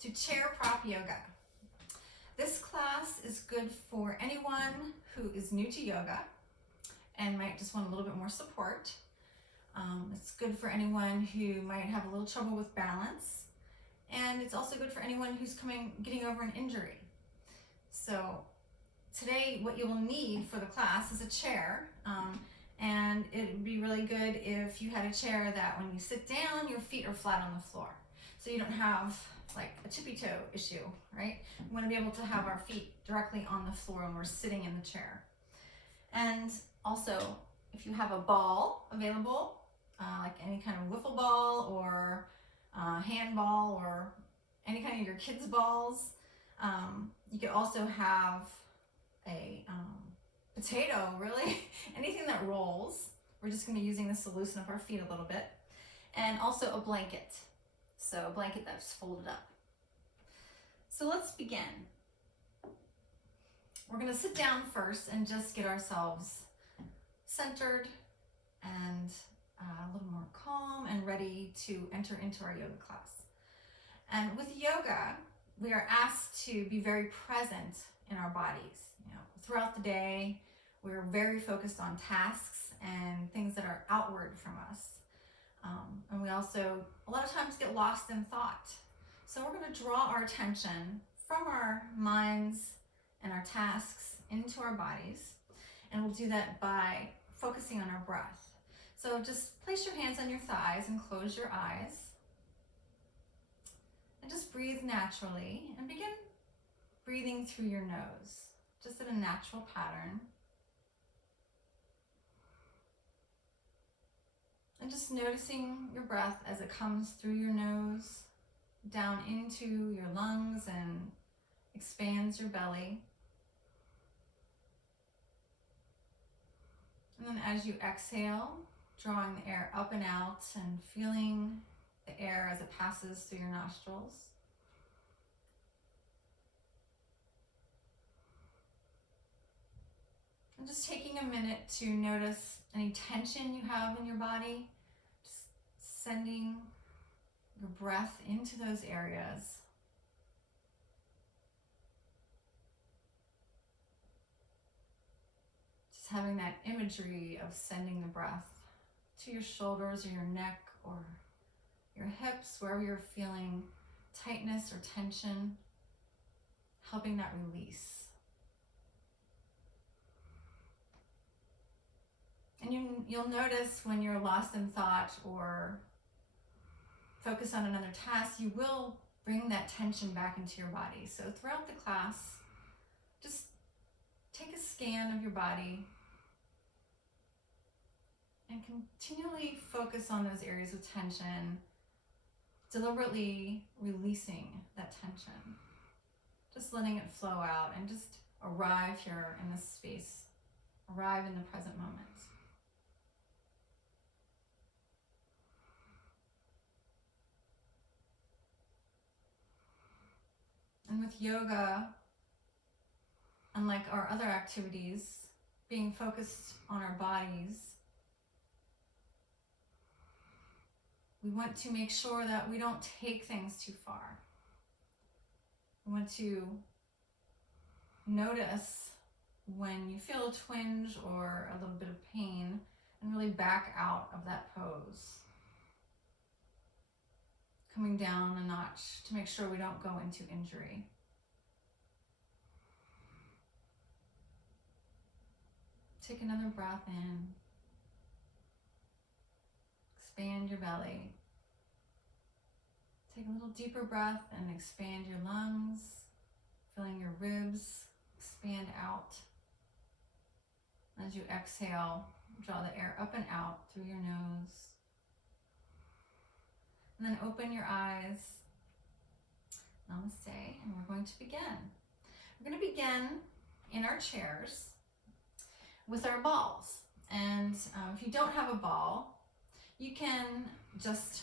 to chair prop yoga. This class is good for anyone who is new to yoga and might just want a little bit more support. It's good for anyone who might have a little trouble with balance, and it's also good for anyone who's getting over an injury. So today what you will need for the class is a chair, and it would be really good if you had a chair that when you sit down, your feet are flat on the floor. So you don't have like a tippy toe issue, right? We want to be able to have our feet directly on the floor when we're sitting in the chair. And also, if you have a ball available, like any kind of wiffle ball or handball or any kind of your kids' balls, you could also have a potato, really, anything that rolls. We're just going to be using this to loosen up our feet a little bit. And also a blanket. So a blanket that's folded up. So let's begin. We're going to sit down first and just get ourselves centered and a little more calm and ready to enter into our yoga class. And with yoga, we are asked to be very present in our bodies. Throughout the day, we're very focused on tasks and things that are outward from us. And we also, a lot of times, get lost in thought. So we're going to draw our attention from our minds and our tasks into our bodies. And we'll do that by focusing on our breath. So just place your hands on your thighs and close your eyes. And just breathe naturally and begin breathing through your nose, just in a natural pattern. And just noticing your breath as it comes through your nose, down into your lungs and expands your belly. And then as you exhale, drawing the air up and out and feeling the air as it passes through your nostrils. And just taking a minute to notice any tension you have in your body, just sending your breath into those areas. Just having that imagery of sending the breath to your shoulders or your neck or your hips, wherever you're feeling tightness or tension, helping that release. And you'll notice when you're lost in thought or focus on another task, you will bring that tension back into your body. So throughout the class, just take a scan of your body and continually focus on those areas of tension, deliberately releasing that tension. Just letting it flow out and just arrive here in this space, arrive in the present moment. And with yoga, unlike our other activities, being focused on our bodies, we want to make sure that we don't take things too far. We want to notice when you feel a twinge or a little bit of pain and really back out of that pose. Coming down a notch to make sure we don't go into injury. Take another breath in. Expand your belly. Take a little deeper breath and expand your lungs, feeling your ribs expand out. As you exhale, draw the air up and out through your nose. And then open your eyes. Namaste. And we're going to begin. We're going to begin in our chairs with our balls. And if you don't have a ball, you can just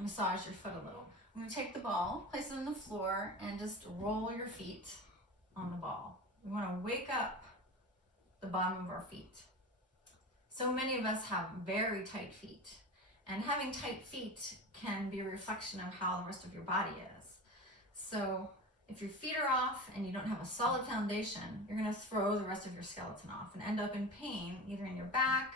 massage your foot a little. I'm going to take the ball, place it on the floor, and just roll your feet on the ball. We want to wake up the bottom of our feet. So many of us have very tight feet. And having tight feet can be a reflection of how the rest of your body is. So if your feet are off and you don't have a solid foundation, you're going to throw the rest of your skeleton off and end up in pain, either in your back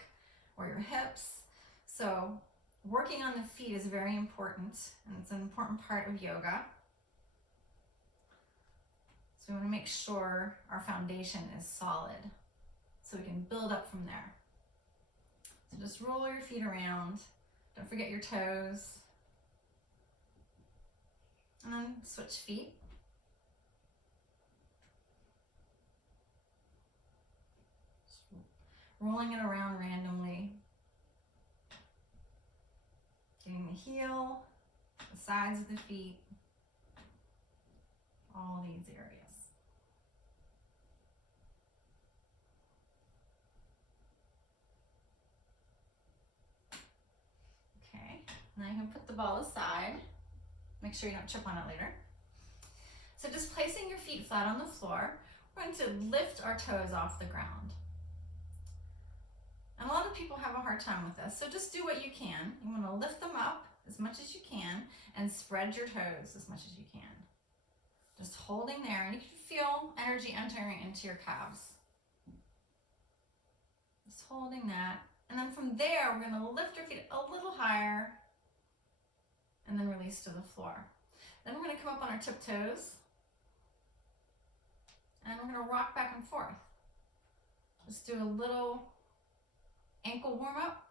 or your hips. So working on the feet is very important, and it's an important part of yoga. So we want to make sure our foundation is solid so we can build up from there. So just roll your feet around. Don't forget your toes. And then switch feet. Just rolling it around randomly. Getting the heel, the sides of the feet, all these areas. Okay, now you can put the ball aside. Make sure you don't chip on it later. So just placing your feet flat on the floor, we're going to lift our toes off the ground. And a lot of people have a hard time with this, so just do what you can. You want to lift them up as much as you can and spread your toes as much as you can. Just holding there, and you can feel energy entering into your calves. Just holding that. And then from there, we're going to lift your feet a little higher and then release to the floor. Then we're going to come up on our tiptoes and we're going to rock back and forth. Just do a little ankle warm up,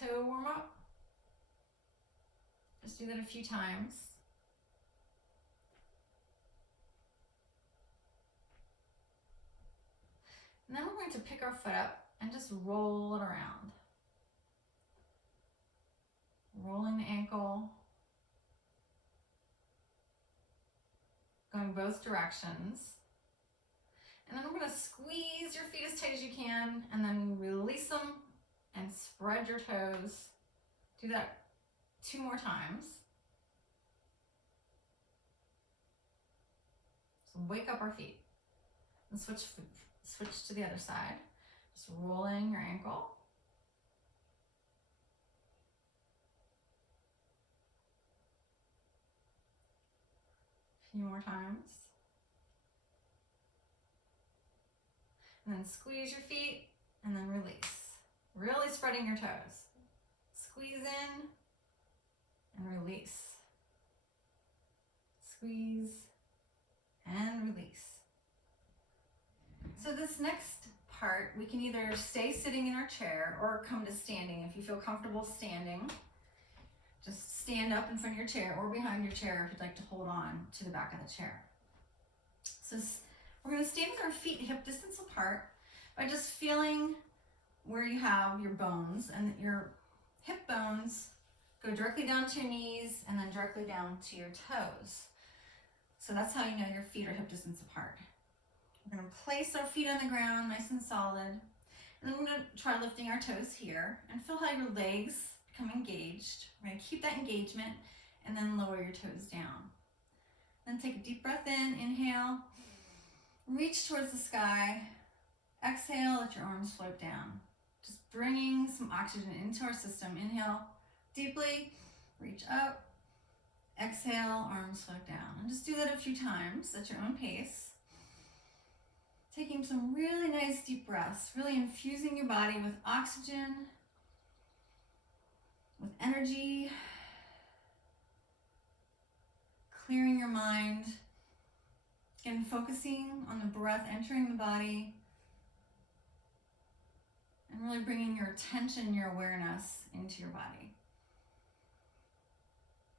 toe warm up. Just do that a few times. And then we're going to pick our foot up and just roll it around. Rolling the ankle, going both directions. And then we're going to squeeze your feet as tight as you can and then release them and spread your toes. Do that 2 more times. So wake up our feet and switch to the other side. Just rolling your ankle. A few more times. And then squeeze your feet and then release. Really spreading your toes. Squeeze in and release. Squeeze and release. So this next part, we can either stay sitting in our chair or come to standing. If you feel comfortable standing, just stand up in front of your chair or behind your chair if you'd like to hold on to the back of the chair. So we're going to stand with our feet hip distance apart by just feeling where you have your bones, and your hip bones go directly down to your knees and then directly down to your toes. So that's how you know your feet are hip distance apart. We're going to place our feet on the ground nice and solid, and then we're going to try lifting our toes here and feel how your legs become engaged. We're going to keep that engagement and then lower your toes down. Then take a deep breath in, inhale. Reach towards the sky. Exhale, let your arms float down. Just bringing some oxygen into our system. Inhale deeply, reach up. Exhale, arms float down. And just do that a few times at your own pace. Taking some really nice deep breaths, really infusing your body with oxygen, with energy, clearing your mind. Again, focusing on the breath entering the body and really bringing your attention, your awareness into your body.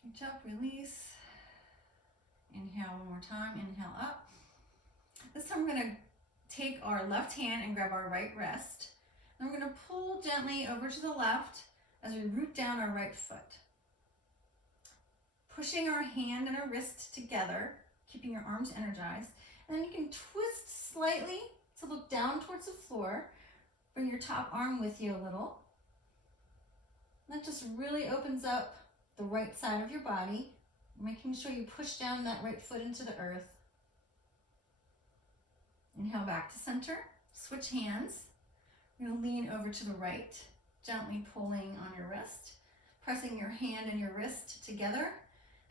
Reach up, release. Inhale one more time, inhale up. This time we're going to take our left hand and grab our right wrist. And we're going to pull gently over to the left as we root down our right foot. Pushing our hand and our wrist together, keeping your arms energized. And then you can twist slightly to look down towards the floor. Bring your top arm with you a little. That just really opens up the right side of your body, making sure you push down that right foot into the earth. Inhale back to center. Switch hands. You're going to lean over to the right, gently pulling on your wrist, pressing your hand and your wrist together,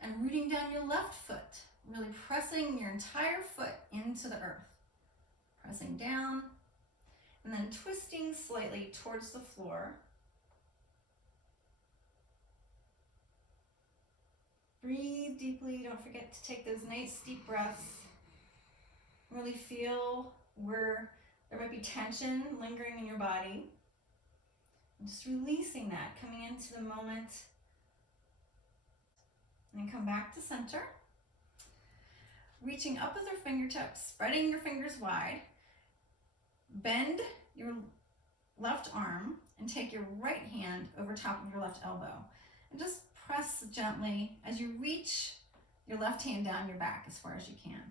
and rooting down your left foot really pressing your entire foot into the earth. Pressing down, and then twisting slightly towards the floor. Breathe deeply. Don't forget to take those nice deep breaths. Really feel where there might be tension lingering in your body. And just releasing that, coming into the moment. And then come back to center. Reaching up with your fingertips, spreading your fingers wide. Bend your left arm and take your right hand over top of your left elbow. And just press gently as you reach your left hand down your back as far as you can.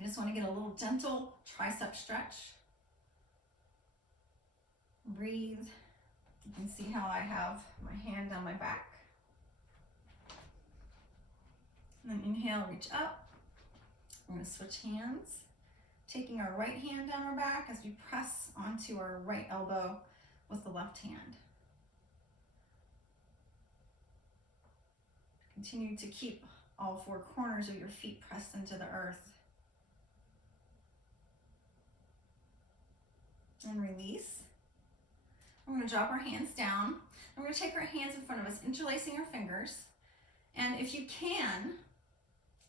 I just want to get a little gentle tricep stretch. Breathe. You can see how I have my hand on my back. And then inhale, reach up. We're going to switch hands. Taking our right hand down our back as we press onto our right elbow with the left hand. Continue to keep all four corners of your feet pressed into the earth. And release. We're going to drop our hands down. And we're going to take our hands in front of us, interlacing our fingers. And if you can,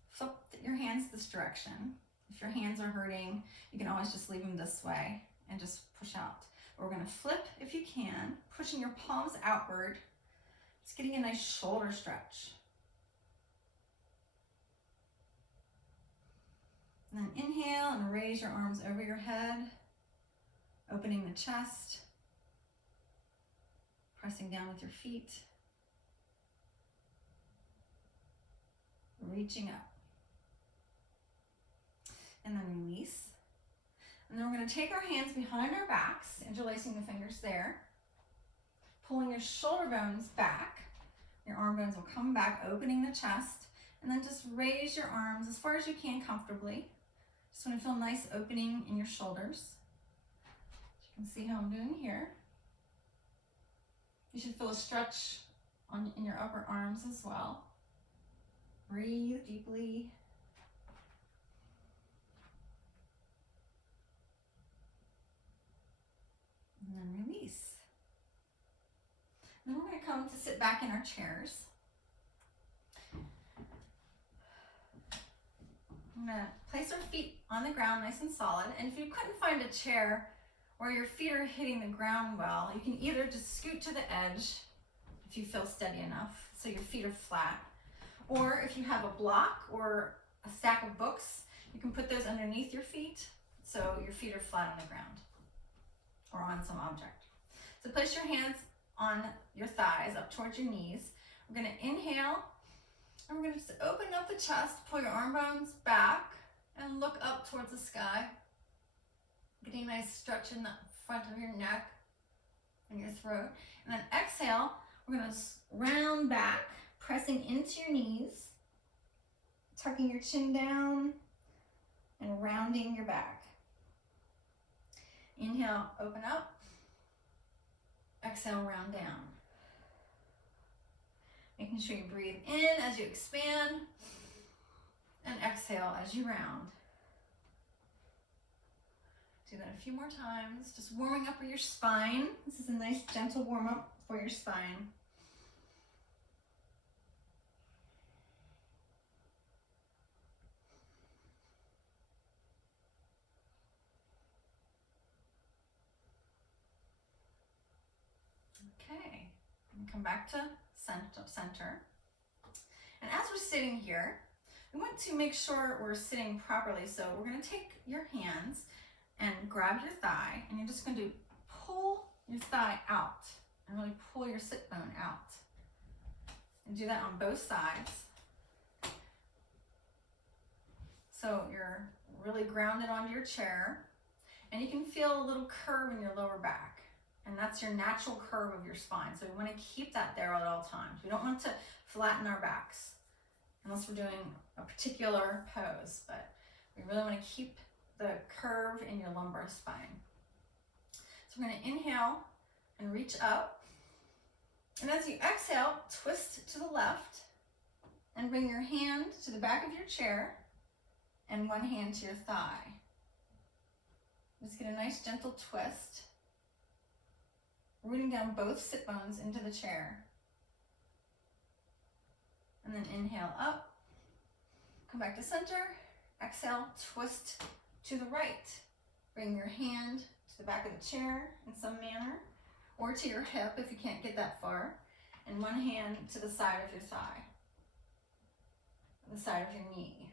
flip your hands this direction. If your hands are hurting, you can always just leave them this way and just push out. But we're going to flip if you can, pushing your palms outward. Just getting a nice shoulder stretch. And then inhale and raise your arms over your head, opening the chest, pressing down with your feet, reaching up. And then release. And then we're going to take our hands behind our backs, interlacing the fingers there, pulling your shoulder bones back. Your arm bones will come back, opening the chest, and then just raise your arms as far as you can comfortably. Just want to feel a nice opening in your shoulders. You can see how I'm doing here. You should feel a stretch in your upper arms as well. Breathe deeply. And then release. And then we're going to come to sit back in our chairs. I'm going to place our feet on the ground nice and solid. And if you couldn't find a chair where your feet are hitting the ground well, you can either just scoot to the edge if you feel steady enough so your feet are flat. Or if you have a block or a stack of books, you can put those underneath your feet so your feet are flat on the ground or on some object. So place your hands on your thighs up towards your knees. We're going to inhale. And we're going to just open up the chest, pull your arm bones back, and look up towards the sky. Getting a nice stretch in the front of your neck and your throat. And then exhale, we're going to round back, pressing into your knees, tucking your chin down, and rounding your back. Inhale, open up. Exhale, round down. Making sure you breathe in as you expand and exhale as you round. Do that a few more times, just warming up your spine. This is a nice gentle warm up for your spine. Okay, and come back to center. And as we're sitting here, we want to make sure we're sitting properly. So we're going to take your hands and grab your thigh, and you're just going to pull your thigh out and really pull your sit bone out. And do that on both sides. So you're really grounded onto your chair, and you can feel a little curve in your lower back. And that's your natural curve of your spine. So we want to keep that there at all times. We don't want to flatten our backs unless we're doing a particular pose, but we really want to keep the curve in your lumbar spine. So we're going to inhale and reach up. And as you exhale, twist to the left. And bring your hand to the back of your chair and one hand to your thigh. Just get a nice gentle twist, rooting down both sit bones into the chair. And then inhale up, come back to center, exhale, twist to the right. Bring your hand to the back of the chair in some manner, or to your hip if you can't get that far, and one hand to the side of your thigh, the side of your knee.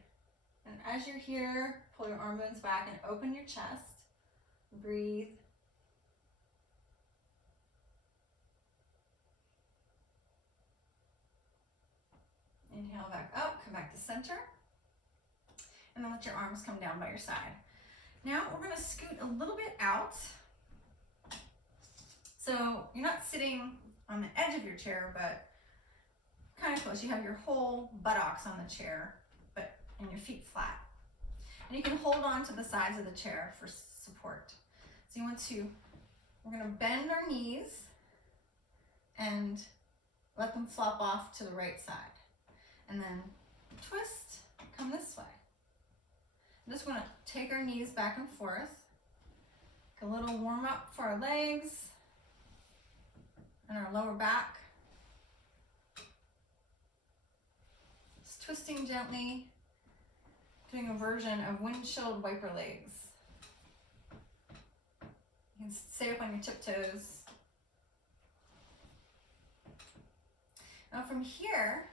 And as you're here, pull your arm bones back and open your chest. Breathe. Inhale back up, come back to center. And then let your arms come down by your side. Now we're going to scoot a little bit out. So you're not sitting on the edge of your chair, but kind of close. You have your whole buttocks on the chair, and your feet flat. And you can hold on to the sides of the chair for support. So we're going to bend our knees and let them flop off to the right side. And then twist, come this way. I'm just going to take our knees back and forth. A little warm up for our legs and our lower back. Just twisting gently, doing a version of windshield wiper legs. You can stay up on your tiptoes. Now from here,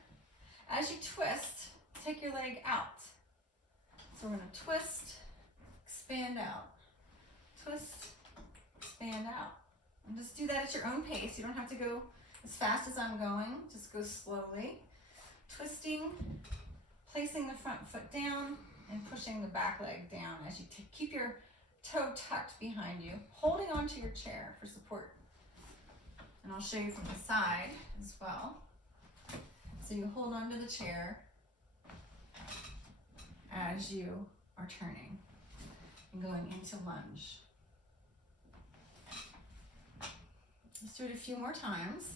as you twist, take your leg out. So we're going to twist, expand out, twist, expand out. And just do that at your own pace. You don't have to go as fast as I'm going. Just go slowly. Twisting, placing the front foot down, and pushing the back leg down as you keep your toe tucked behind you, holding onto your chair for support. And I'll show you from the side as well. So you hold onto the chair as you are turning and going into lunge. Let's do it a few more times.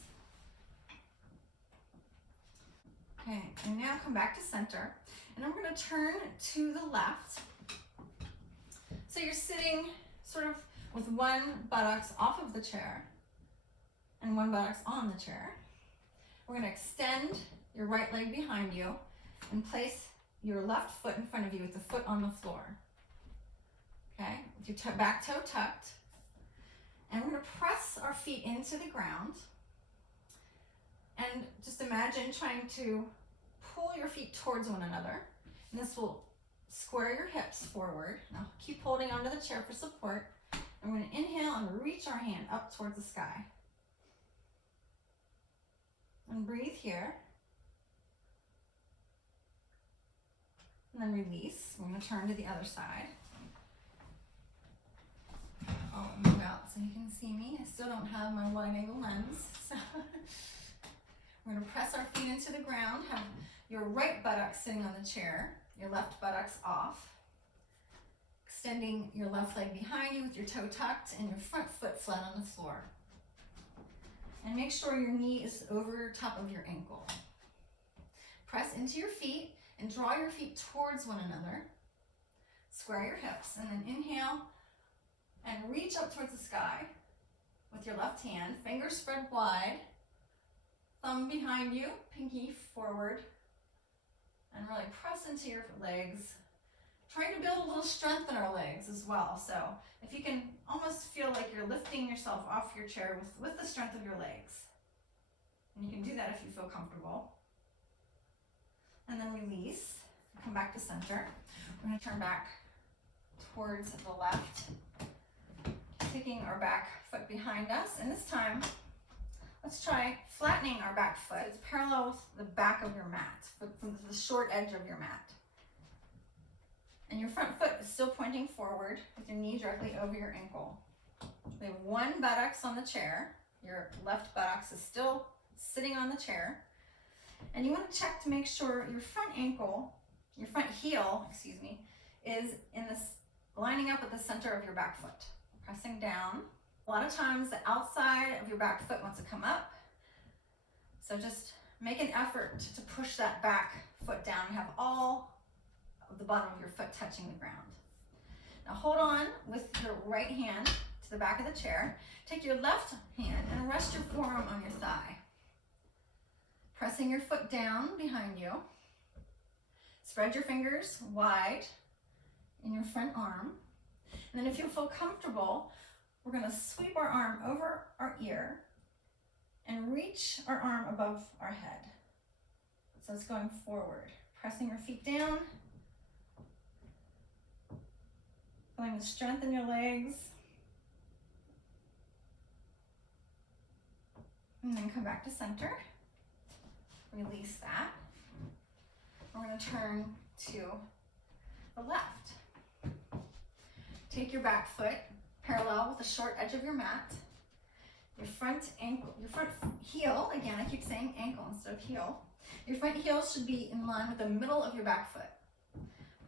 Okay, and now come back to center. And I'm going to turn to the left. So you're sitting sort of with one buttocks off of the chair and one buttocks on the chair. We're going to extend your right leg behind you and place your left foot in front of you with the foot on the floor. Okay, with your back toe tucked. And we're going to press our feet into the ground. And just imagine trying to pull your feet towards one another. And this will square your hips forward. Now keep holding onto the chair for support. And we're going to inhale and reach our hand up towards the sky. And breathe here. And then release. We're going to turn to the other side. I'll move out so you can see me. I still don't have my wide angle lens. So we're going to press our feet into the ground. Have your right buttock sitting on the chair, your left buttocks off. Extending your left leg behind you with your toe tucked and your front foot flat on the floor. And make sure your knee is over top of your ankle. Press into your feet and draw your feet towards one another. Square your hips and then inhale and reach up towards the sky with your left hand, fingers spread wide, thumb behind you, pinky forward, and really press into your legs. Trying to build a little strength in our legs as well. So if you can almost feel like you're lifting yourself off your chair with the strength of your legs. And you can do that if you feel comfortable. And then release, come back to center. We're going to turn back towards the left, taking our back foot behind us. And this time, let's try flattening our back foot. It's parallel with the back of your mat, from the short edge of your mat. And your front foot is still pointing forward with your knee directly over your ankle. We have one buttocks on the chair. Your left buttocks is still sitting on the chair. And you want to check to make sure your front heel, is lining up at the center of your back foot. Pressing down. A lot of times the outside of your back foot wants to come up. So just make an effort to push that back foot down and have all of the bottom of your foot touching the ground. Now hold on with your right hand to the back of the chair. Take your left hand and rest your forearm on your thigh. Pressing your foot down behind you. Spread your fingers wide in your front arm. And then if you feel comfortable, we're going to sweep our arm over our ear and reach our arm above our head. So it's going forward. Pressing your feet down. Feeling the strength in your legs. And then come back to center. Release that. We're going to turn to the left. Take your back foot parallel with the short edge of your mat. Your front heel, again, I keep saying ankle instead of heel. Your front heel should be in line with the middle of your back foot.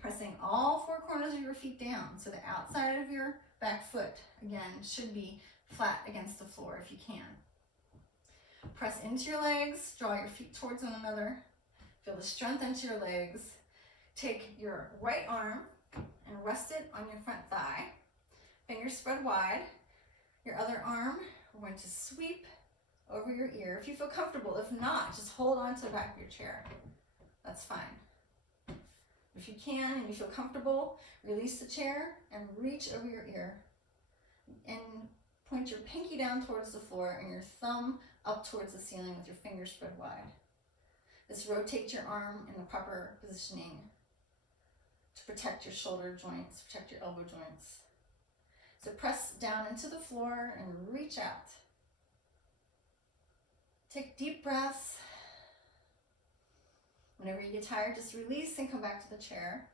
Pressing all four corners of your feet down. So the outside of your back foot, again, should be flat against the floor if you can. Press into your legs, draw your feet towards one another. Feel the strength into your legs. Take your right arm and rest it on your front thigh. Fingers spread wide. Your other arm, we're going to sweep over your ear if you feel comfortable. If not, just hold on to the back of your chair. That's fine. If you can and you feel comfortable, release the chair and reach over your ear. And point your pinky down towards the floor and your thumb up towards the ceiling with your fingers spread wide. This rotates your arm in the proper positioning to protect your shoulder joints, protect your elbow joints. So press down into the floor and reach out. Take deep breaths. Whenever you get tired, just release and come back to the chair.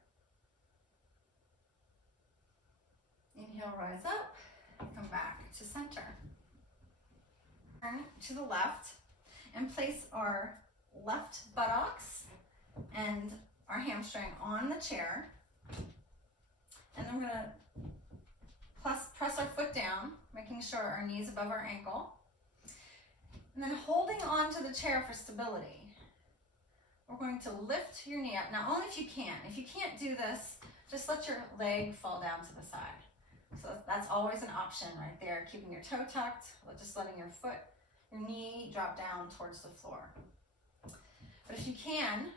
Inhale, rise up, come back to center. Turn to the left and place our left buttocks and our hamstring on the chair. And then we're going to press our foot down, making sure our knee's above our ankle. And then holding on to the chair for stability. We're going to lift your knee up. Now, only if you can. If you can't do this, just let your leg fall down to the side. So that's always an option right there, keeping your toe tucked, just letting your knee drop down towards the floor. But if you can,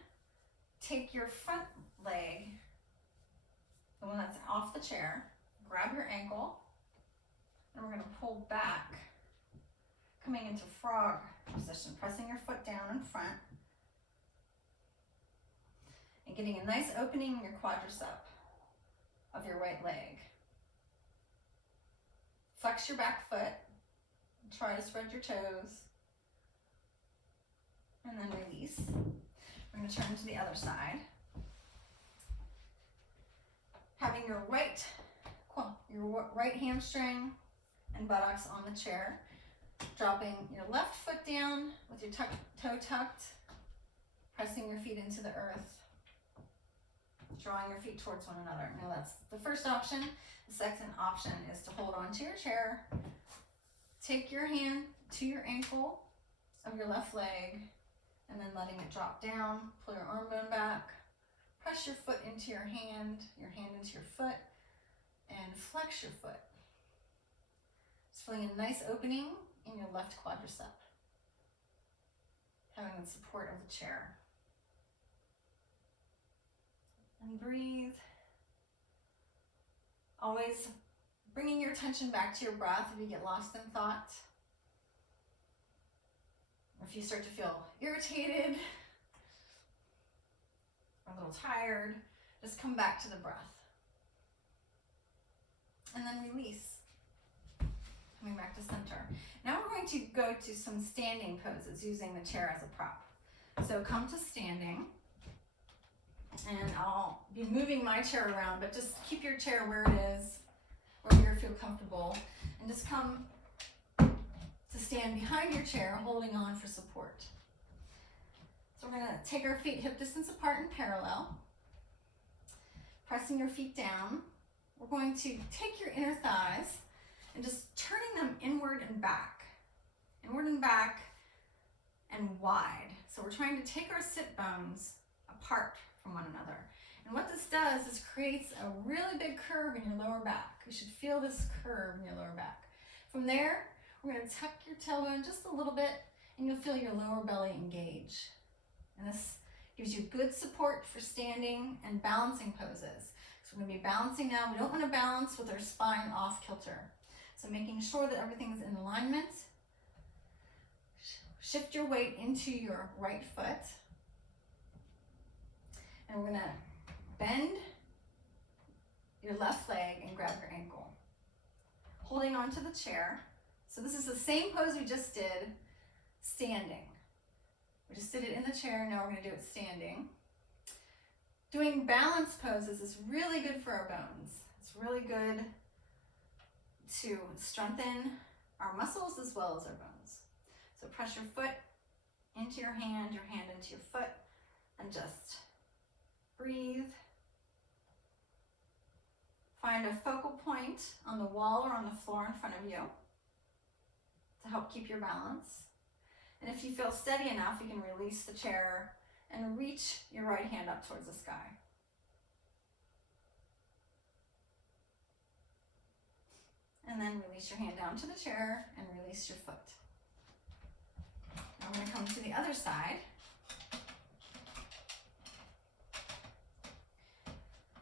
take your front leg, the one that's off the chair, grab your ankle, and we're going to pull back, coming into frog position, pressing your foot down in front, and getting a nice opening in your quadricep of your right leg. Flex your back foot, try to spread your toes, and then release. We're going to turn to the other side. Having your right hamstring and buttocks on the chair, dropping your left foot down with your toe tucked, pressing your feet into the earth, drawing your feet towards one another. Now that's the first option. The second option is to hold on to your chair, take your hand to your ankle of your left leg, and then letting it drop down, pull your arm bone back, press your foot into your hand into your foot, and flex your foot. Just feeling a nice opening in your left quadricep, having the support of the chair. And breathe. Always bringing your attention back to your breath if you get lost in thought. If you start to feel irritated or a little tired, just come back to the breath. And then release. Coming back to center. Now we're going to go to some standing poses using the chair as a prop. So come to standing. And I'll be moving my chair around, but just keep your chair where it is, where you feel comfortable, and just come to stand behind your chair, holding on for support. So we're going to take our feet hip distance apart and parallel, pressing your feet down. We're going to take your inner thighs and just turning them inward and back and wide. So we're trying to take our sit bones apart from one another. And what this does is creates a really big curve in your lower back. You should feel this curve in your lower back. From there, we're going to tuck your tailbone just a little bit, and you'll feel your lower belly engage. And this gives you good support for standing and balancing poses. So we're going to be balancing now. We don't want to balance with our spine off kilter. So making sure that everything's in alignment. Shift your weight into your right foot. And we're going to bend your left leg and grab your ankle. Holding onto the chair. So this is the same pose we just did, standing. We just did it in the chair, now we're going to do it standing. Doing balance poses is really good for our bones. It's really good to strengthen our muscles as well as our bones. So press your foot into your hand into your foot, and just breathe. Find a focal point on the wall or on the floor in front of you to help keep your balance. And if you feel steady enough, you can release the chair and reach your right hand up towards the sky. And then release your hand down to the chair and release your foot. Now we're going to come to the other side.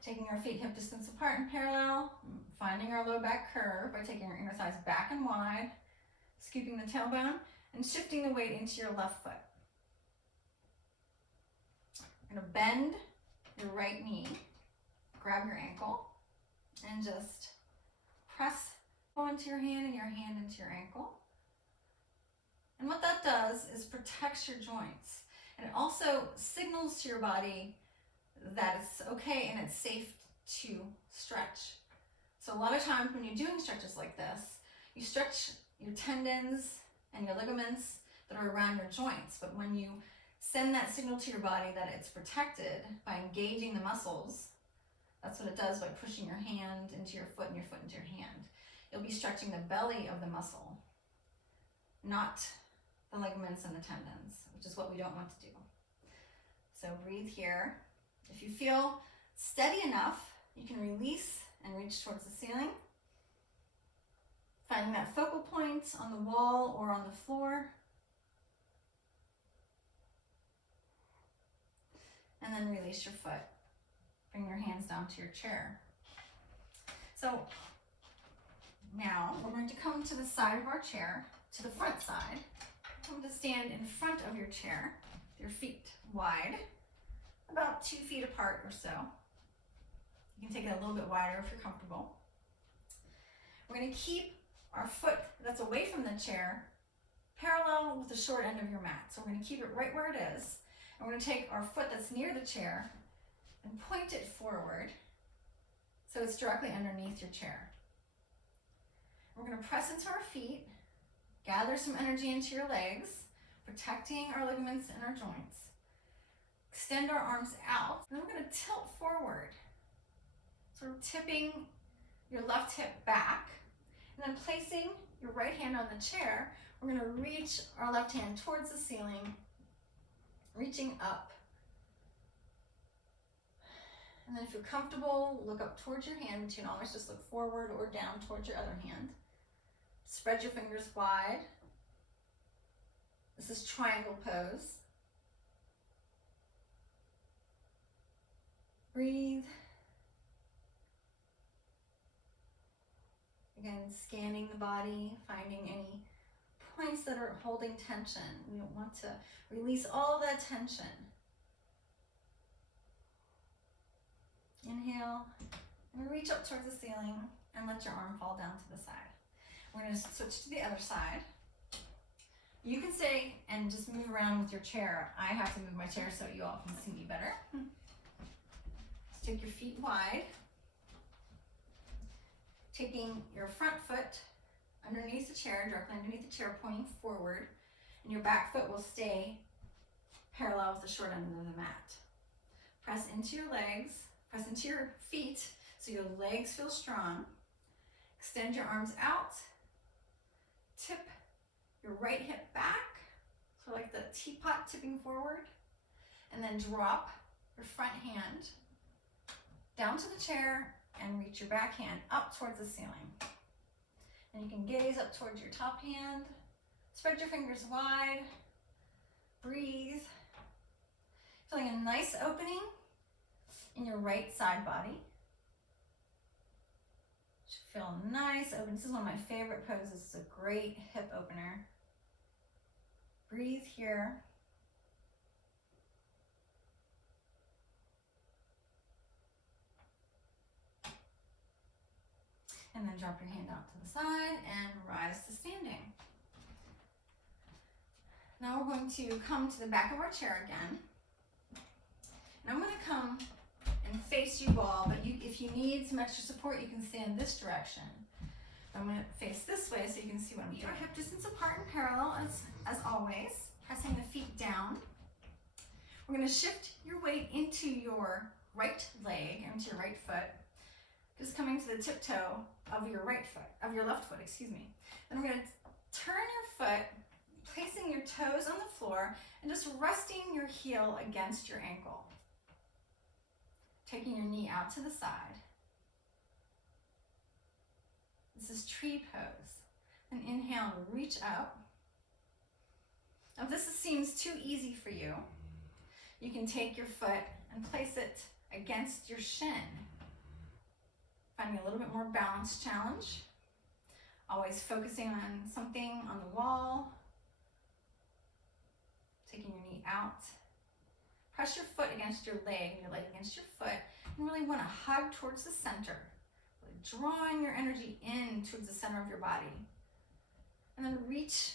Taking our feet hip distance apart and parallel, finding our low back curve by taking our inner thighs back and wide, scooping the tailbone, and shifting the weight into your left foot. You're going to bend your right knee, grab your ankle, and just press onto your hand and your hand into your ankle. And what that does is protects your joints. And it also signals to your body that it's okay and it's safe to stretch. So a lot of times when you're doing stretches like this, you stretch your tendons and your ligaments that are around your joints. But when you send that signal to your body that it's protected by engaging the muscles, that's what it does by pushing your hand into your foot and your foot into your hand. You'll be stretching the belly of the muscle, not the ligaments and the tendons, which is what we don't want to do. So breathe here. If you feel steady enough, you can release and reach towards the ceiling. Finding that focal point on the wall or on the floor. And then release your foot. Bring your hands down to your chair. So now we're going to come to the side of our chair, to the front side. Come to stand in front of your chair, your feet wide, about 2 feet apart or so. You can take it a little bit wider if you're comfortable. We're going to keep our foot that's away from the chair parallel with the short end of your mat. So we're going to keep it right where it is. And we're going to take our foot that's near the chair and point it forward so it's directly underneath your chair. We're going to press into our feet, gather some energy into your legs, protecting our ligaments and our joints. Extend our arms out. Then we're going to tilt forward, sort of tipping your left hip back. And then placing your right hand on the chair, we're going to reach our left hand towards the ceiling, reaching up. And then if you're comfortable, look up towards your hand, but you can always just look forward or down towards your other hand. Spread your fingers wide. This is triangle pose. Breathe. Again, scanning the body, finding any points that are holding tension. We don't want to release all that tension. Inhale, and reach up towards the ceiling and let your arm fall down to the side. We're going to switch to the other side. You can stay and just move around with your chair. I have to move my chair so you all can see me better. Just take your feet wide. Taking your front foot underneath the chair, directly underneath the chair, pointing forward, and your back foot will stay parallel with the short end of the mat. Press into your legs, press into your feet so your legs feel strong. Extend your arms out. Tip your right hip back, So like the teapot tipping forward, and then drop your front hand down to the chair and reach your back hand up towards the ceiling. And you can gaze up towards your top hand, spread your fingers wide, breathe. Feeling a nice opening in your right side body. Should feel nice open. This is one of my favorite poses. It's a great hip opener. Breathe here. And then drop your hand out to the side and rise to standing. Now we're going to come to the back of our chair again. And I'm going to come and face you all, but if you need some extra support, you can stand this direction. I'm going to face this way so you can see what I'm doing. Hip distance apart and parallel as always, pressing the feet down. We're going to shift your weight into your right leg, into your right foot, just coming to the tiptoe of your left foot, excuse me. Then we're going to turn your foot, placing your toes on the floor and just resting your heel against your ankle. Taking your knee out to the side. This is tree pose. Then inhale and reach up. Now if this seems too easy for you, you can take your foot and place it against your shin. Finding a little bit more balanced challenge. Always focusing on something on the wall. Taking your knee out. Press your foot against your leg and your leg against your foot. You really want to hug towards the center. Really drawing your energy in towards the center of your body. And then reach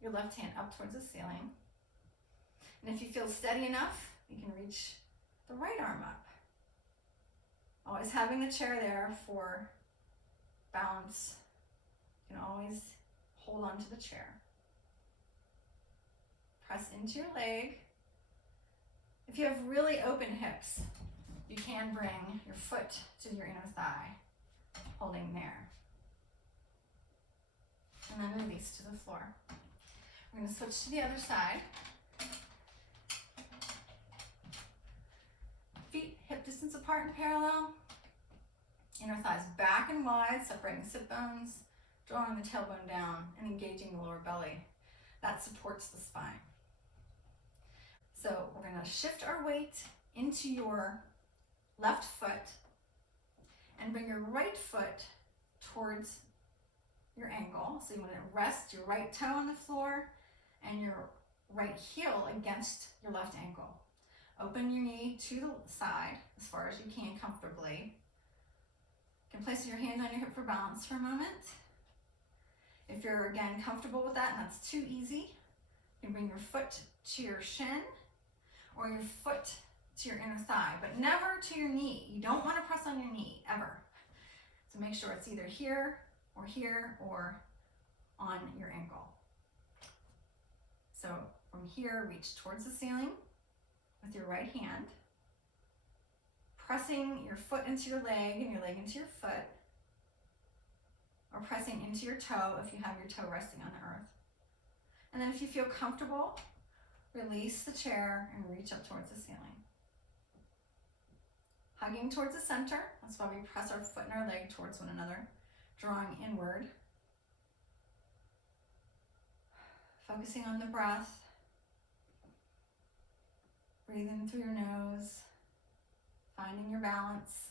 your left hand up towards the ceiling. And if you feel steady enough, you can reach the right arm up. Always having the chair there for balance. You can always hold on to the chair. Press into your leg. If you have really open hips, you can bring your foot to your inner thigh, holding there. And then release to the floor. We're going to switch to the other side. Feet hip distance apart and parallel. Inner thighs back and wide, separating the sit bones, drawing the tailbone down and engaging the lower belly. That supports the spine. So we're going to shift our weight into your left foot and bring your right foot towards your ankle. So you want to rest your right toe on the floor and your right heel against your left ankle. Open your knee to the side as far as you can comfortably. You can place your hands on your hip for balance for a moment. If you're, again, comfortable with that and that's too easy, you can bring your foot to your shin or your foot to your inner thigh, but never to your knee. You don't want to press on your knee, ever. So make sure it's either here or on your ankle. So from here, reach towards the ceiling with your right hand, pressing your foot into your leg and your leg into your foot, or pressing into your toe if you have your toe resting on the earth. And then if you feel comfortable, release the chair and reach up towards the ceiling. Hugging towards the center, that's why we press our foot and our leg towards one another, drawing inward. Focusing on the breath. Breathing through your nose, finding your balance.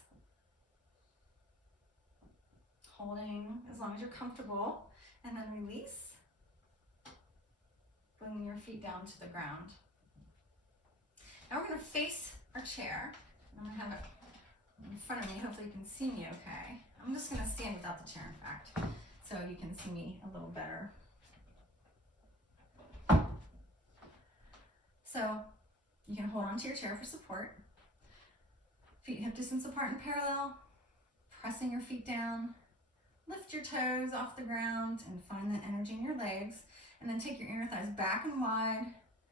Holding as long as you're comfortable, and then release. Bringing your feet down to the ground. Now we're going to face our chair. I'm going to have it in front of me. Hopefully you can see me okay. I'm just going to stand without the chair, in fact, so you can see me a little better. So you can hold onto your chair for support. Feet hip distance apart and parallel. Pressing your feet down. Lift your toes off the ground and find that energy in your legs. And then take your inner thighs back and wide.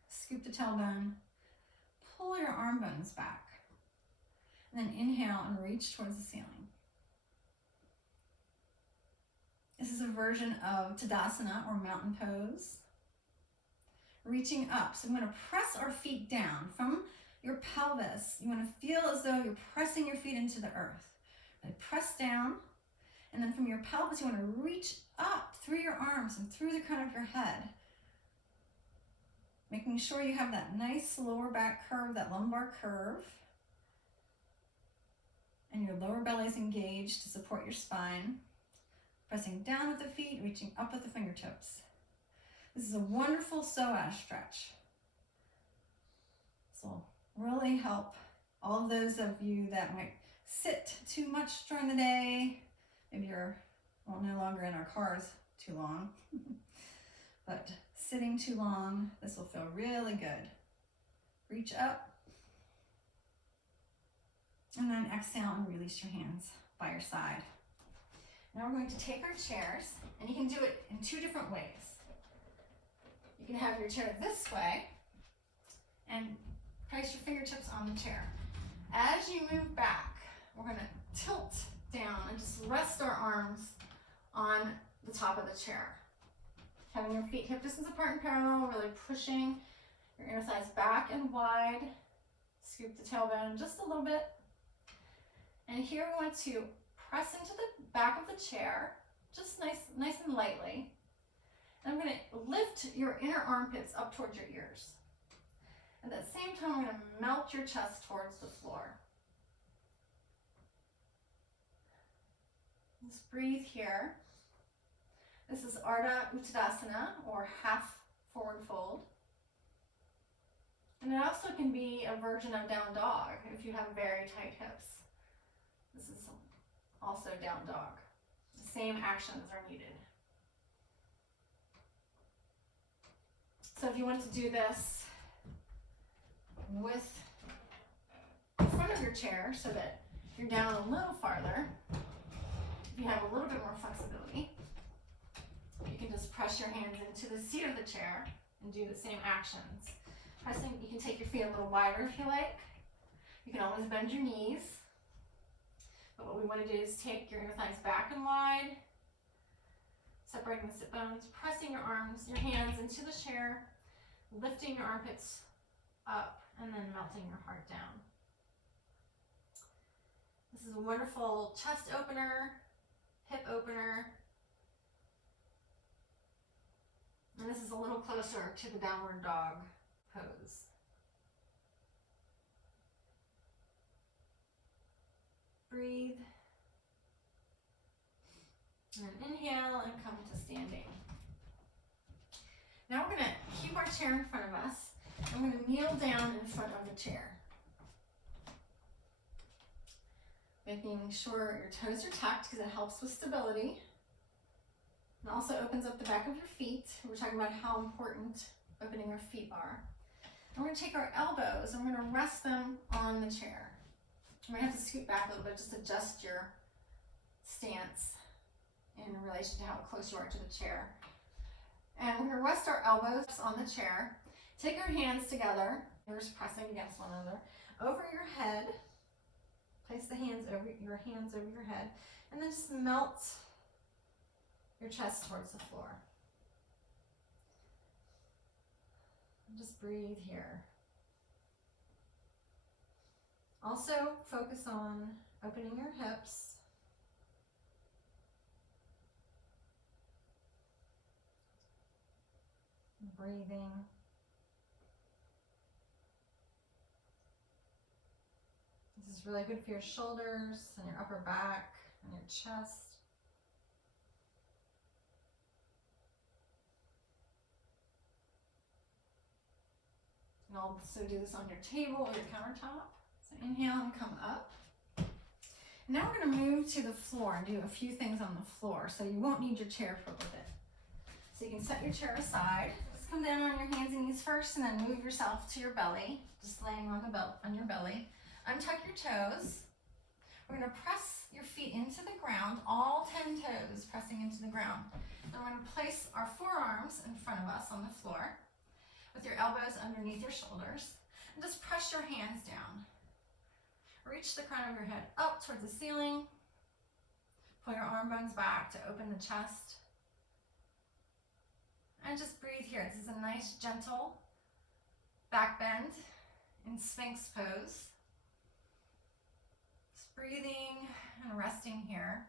Scoop the tailbone. Pull your arm bones back. And then inhale and reach towards the ceiling. This is a version of Tadasana or mountain pose. reaching up. So I'm going to press our feet down from your pelvis. You want to feel as though you're pressing your feet into the earth. Press down, and then from your pelvis, you want to reach up through your arms and through the crown of your head. Making sure you have that nice lower back curve, that lumbar curve. And your lower belly is engaged to support your spine. Pressing down with the feet, reaching up with the fingertips. This is a wonderful psoas stretch. This will really help all of those of you that might sit too much during the day. Maybe you're no longer in our cars too long, but sitting too long, this will feel really good. Reach up, and then exhale and release your hands by your side. Now we're going to take our chairs, and you can do it in two different ways. You can have your chair this way, and place your fingertips on the chair. As you move back, we're going to tilt down and just rest our arms on the top of the chair. Having your feet hip distance apart and parallel, really pushing your inner thighs back and wide. Scoop the tailbone just a little bit. And here we want to press into the back of the chair, just nice and lightly. And I'm going to lift your inner armpits up towards your ears. At the same time, we're going to melt your chest towards the floor. Just breathe here. This is Ardha Uttanasana, or half forward fold. And it also can be a version of down dog if you have very tight hips. This is also down dog. The same actions are needed. So if you want to do this with the front of your chair so that you're down a little farther, if you have a little bit more flexibility, you can just press your hands into the seat of the chair and do the same actions. Pressing, you can take your feet a little wider if you like. You can always bend your knees. But what we want to do is take your inner thighs back and wide, separating the sit bones, pressing your arms, your hands into the chair, lifting your armpits up, and then melting your heart down. This is a wonderful chest opener, hip opener. And this is a little closer to the downward dog pose. Breathe. And inhale and come to standing. Now we're going to keep our chair in front of us. I'm going to kneel down in front of the chair. Making sure your toes are tucked because it helps with stability. It also opens up the back of your feet. We're talking about how important opening our feet are. And we're going to take our elbows and we're going to rest them on the chair. You might have to scoot back a little bit, just adjust your stance in relation to how close you are to the chair. And we're going to rest our elbows on the chair. Take our hands together, fingers pressing against one another, over your head. Place the hands over your head, and then just melt your chest towards the floor. And just breathe here. Also, focus on opening your hips. Breathing. This is really good for your shoulders and your upper back and your chest. And also do this on your table or your countertop. So inhale and come up. Now we're going to move to the floor and do a few things on the floor, so you won't need your chair for a little bit. So you can set your chair aside. Just come down on your hands and knees first, and then move yourself to your belly, just laying on your belly. Untuck your toes. We're going to press your feet into the ground, all 10 toes pressing into the ground. Then we're going to place our forearms in front of us on the floor with your elbows underneath your shoulders, and just press your hands down. Reach the crown of your head up towards the ceiling. Pull your arm bones back to open the chest. And just breathe here. This is a nice gentle back bend in Sphinx pose. Just breathing and resting here.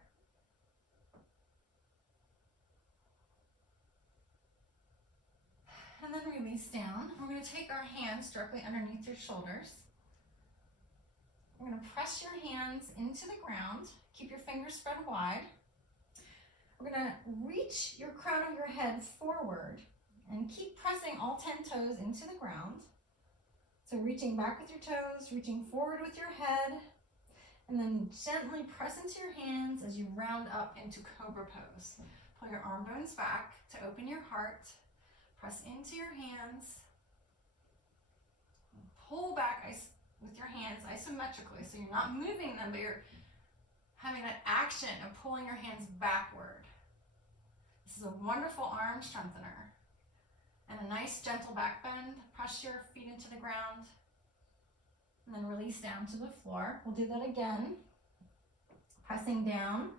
And then release down. We're going to take our hands directly underneath your shoulders. We're going to press your hands into the ground. Keep your fingers spread wide. We're going to reach your crown of your head forward and keep pressing all 10 toes into the ground. So reaching back with your toes, reaching forward with your head, and then gently press into your hands as you round up into Cobra Pose. Pull your arm bones back to open your heart. Press into your hands. Pull back with your hands isometrically, so you're not moving them, but you're having that action of pulling your hands backward. This is a wonderful arm strengthener. And a nice gentle back bend. Press your feet into the ground. And then release down to the floor. We'll do that again. Pressing down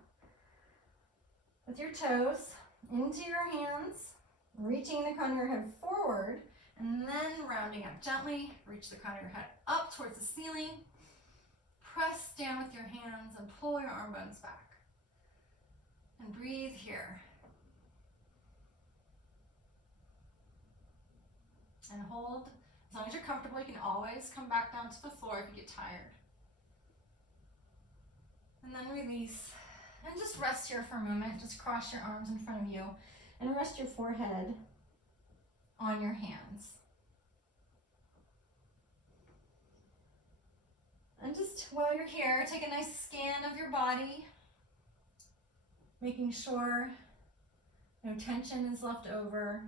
with your toes into your hands. Reaching the crown of your head forward. And then rounding up gently. Reach the crown of your head up towards the ceiling. Press down with your hands and pull your arm bones back. And breathe here. And hold. As long as you're comfortable, you can always come back down to the floor if you get tired. And then release. And just rest here for a moment. Just cross your arms in front of you and rest your forehead on your hands. And just while you're here, take a nice scan of your body, making sure no tension is left over,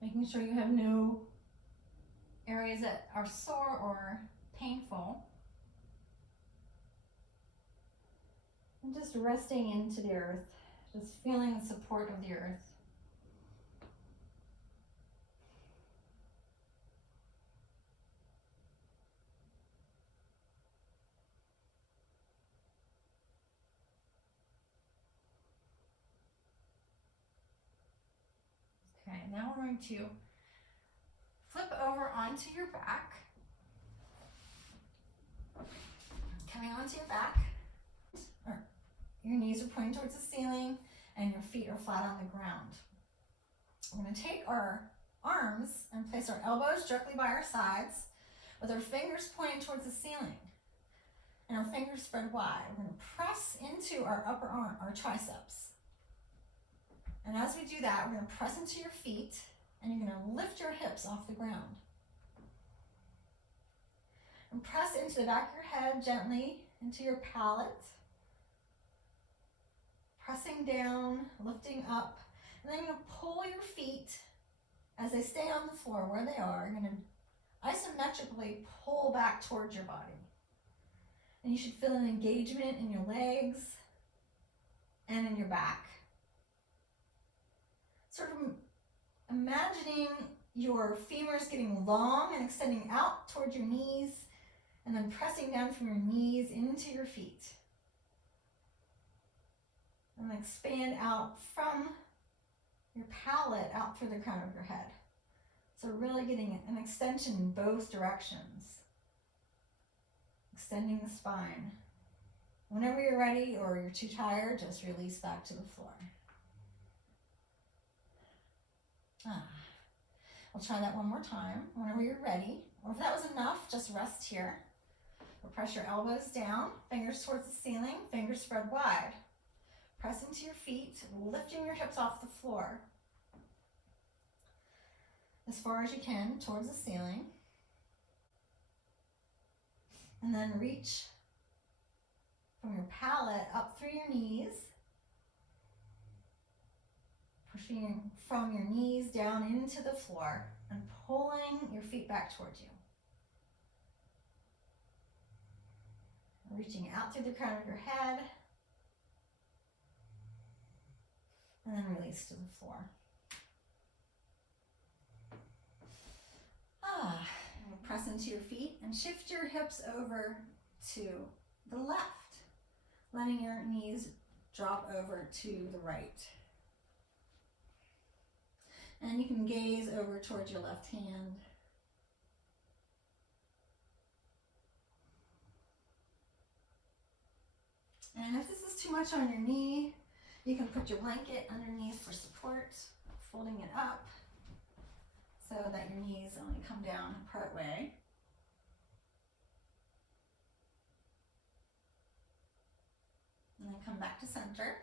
making sure you have no areas that are sore or painful. And just resting into the earth, just feeling the support of the earth. Okay, now we're going to flip over onto your back. Coming onto your back. Your knees are pointing towards the ceiling and your feet are flat on the ground. We're going to take our arms and place our elbows directly by our sides with our fingers pointing towards the ceiling and our fingers spread wide. We're going to press into our upper arm, our triceps. And as we do that, we're going to press into your feet and you're going to lift your hips off the ground. And press into the back of your head gently into your palate. Pressing down, lifting up. And then you're going to pull your feet as they stay on the floor where they are. You're going to isometrically pull back towards your body. And you should feel an engagement in your legs and in your back. Sort of imagining your femurs getting long and extending out towards your knees and then pressing down from your knees into your feet. And expand out from your palate out through the crown of your head. So really getting an extension in both directions. Extending the spine. Whenever you're ready or you're too tired, just release back to the floor. I'll try that one more time. Whenever you're ready, or if that was enough, just rest here. We'll press your elbows down, fingers towards the ceiling, fingers spread wide. Press into your feet, lifting your hips off the floor as far as you can towards the ceiling. And then reach from your palate up through your knees, pushing from your knees down into the floor and pulling your feet back towards you. Reaching out through the crown of your head. And then release to the floor. Press into your feet and shift your hips over to the left, letting your knees drop over to the right. And you can gaze over towards your left hand. And if this is too much on your knee, you can put your blanket underneath for support, folding it up so that your knees only come down part way. And then come back to center.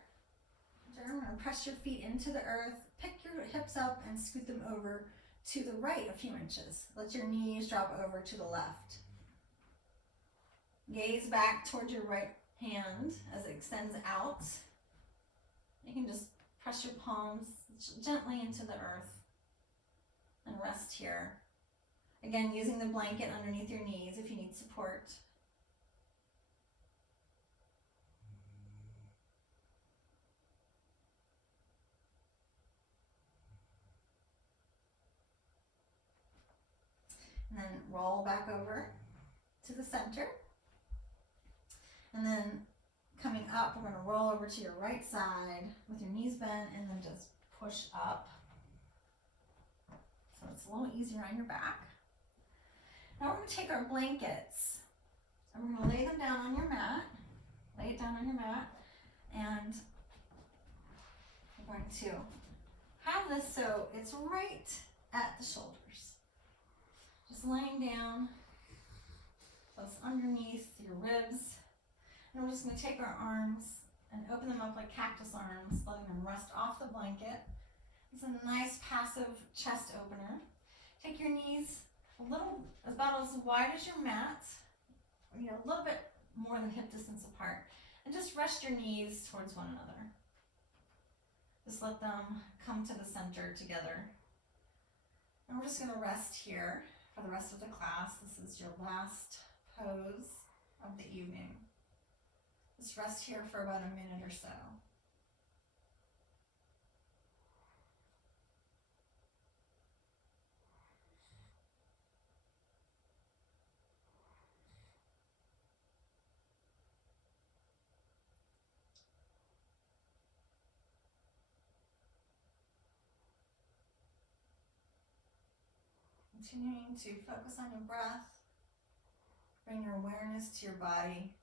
We're going to press your feet into the earth, pick your hips up and scoot them over to the right a few inches. Let your knees drop over to the left. Gaze back towards your right hand as it extends out. You can just press your palms gently into the earth and rest here. Again, using the blanket underneath your knees if you need support. And then roll back over to the center. And then coming up, we're going to roll over to your right side with your knees bent and then just push up. So it's a little easier on your back. Now we're going to take our blankets and we're going to lay them down on your mat. Lay it down on your mat. And we're going to have this so it's right at the shoulders. Just laying down, so it's underneath your ribs. And we're just going to take our arms and open them up like cactus arms, letting them rest off the blanket. It's a nice passive chest opener. Take your knees about as wide as your mat, a little bit more than hip distance apart. And just rest your knees towards one another. Just let them come to the center together. And we're just going to rest here for the rest of the class. This is your last pose of the evening. Just rest here for about a minute or so. Continuing to focus on your breath. Bring your awareness to your body.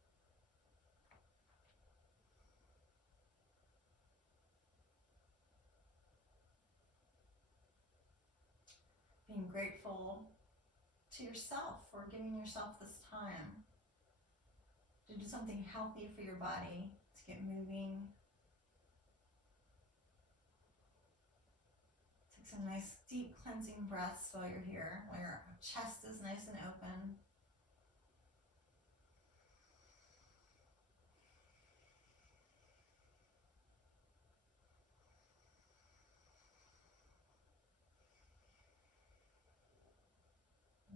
Being grateful to yourself for giving yourself this time to do something healthy for your body, to get moving. Take some nice deep cleansing breaths while you're here, while your chest is nice and open.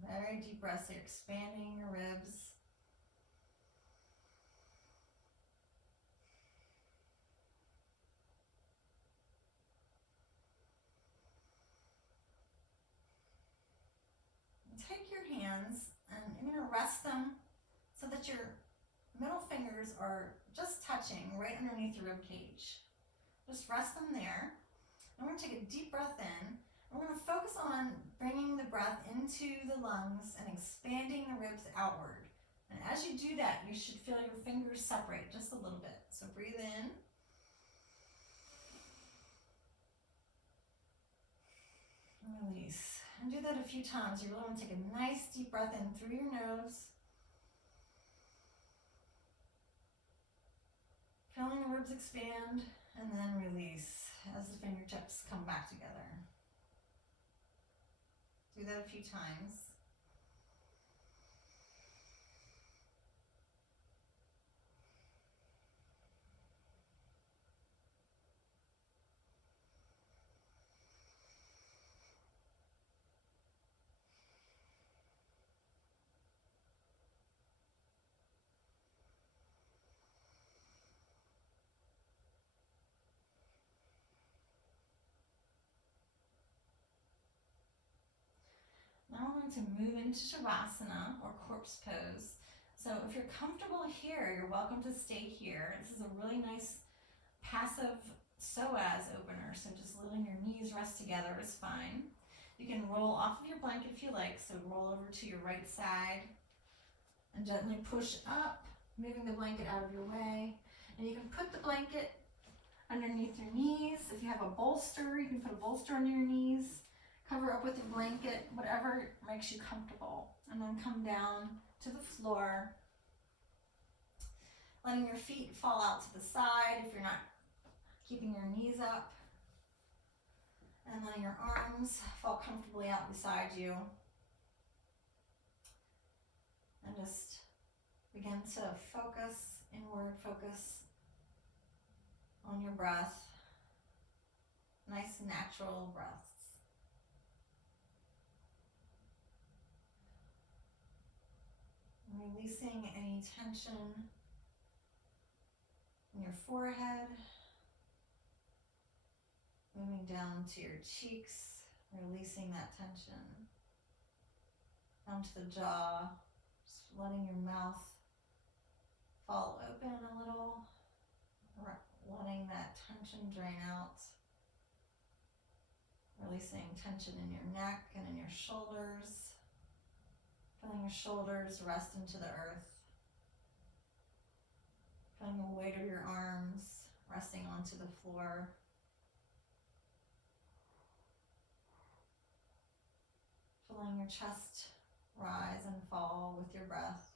Very deep breaths, so you're expanding your ribs. Take your hands and you're going to rest them so that your middle fingers are just touching right underneath your rib cage. Just rest them there. And we're going to take a deep breath in. We're going to focus on bringing the breath into the lungs and expanding the ribs outward. And as you do that, you should feel your fingers separate just a little bit. So breathe in. And release. And do that a few times. You really want to take a nice deep breath in through your nose. Feeling the ribs expand and then release as the fingertips come back together. Do that a few times. Now we're going to move into Shavasana, or corpse pose. So if you're comfortable here, you're welcome to stay here. This is a really nice passive psoas opener, so just letting your knees rest together is fine. You can roll off of your blanket if you like, so roll over to your right side and gently push up, moving the blanket out of your way. And you can put the blanket underneath your knees. If you have a bolster, you can put a bolster under your knees. Cover up with your blanket, whatever makes you comfortable. And then come down to the floor, letting your feet fall out to the side if you're not keeping your knees up. And letting your arms fall comfortably out beside you. And just begin to focus, inward focus on your breath. Nice natural breaths. Releasing any tension in your forehead. Moving down to your cheeks, releasing that tension. Down to the jaw, just letting your mouth fall open a little, letting that tension drain out. Releasing tension in your neck and in your shoulders. Feeling your shoulders rest into the earth. Feeling the weight of your arms resting onto the floor. Feeling your chest rise and fall with your breath.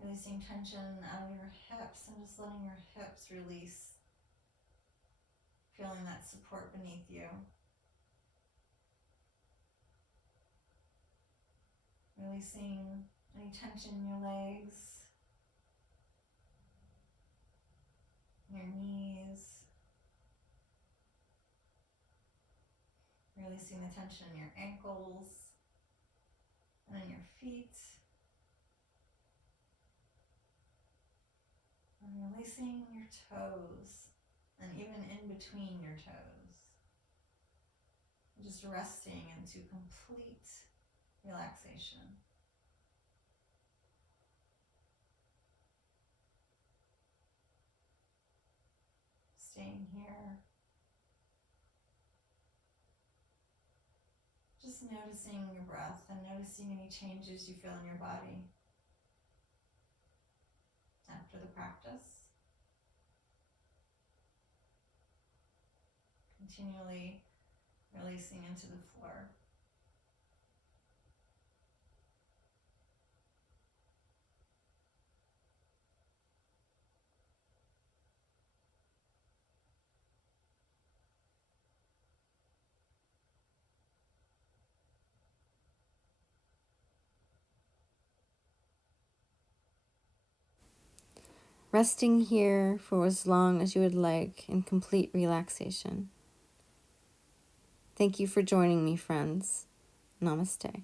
Releasing tension out of your hips and just letting your hips release. Feeling that support beneath you. Releasing any tension in your legs, your knees. Releasing the tension in your ankles and in your feet. And releasing your toes and even in between your toes. Just resting into complete relaxation. Staying here. Just noticing your breath and noticing any changes you feel in your body after the practice. Continually releasing into the floor. Resting here for as long as you would like in complete relaxation. Thank you for joining me, friends. Namaste.